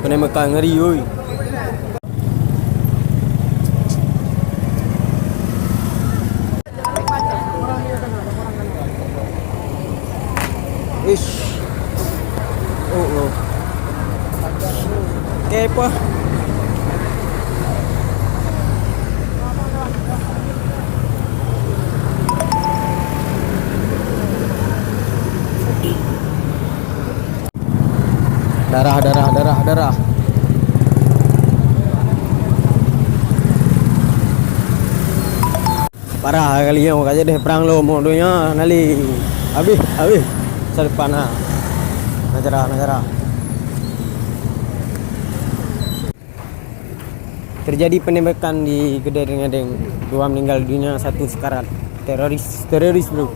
Penembakan ngeri oi. Ish. Oh. Kepa. Darah. Parah kali yang kaje deh perang lo modonya nali. Habis. Serpana. Najara. Terjadi penembakan di Gede Ngadeng. 2 meninggal dunia, 1 sekarat. Teroris bro.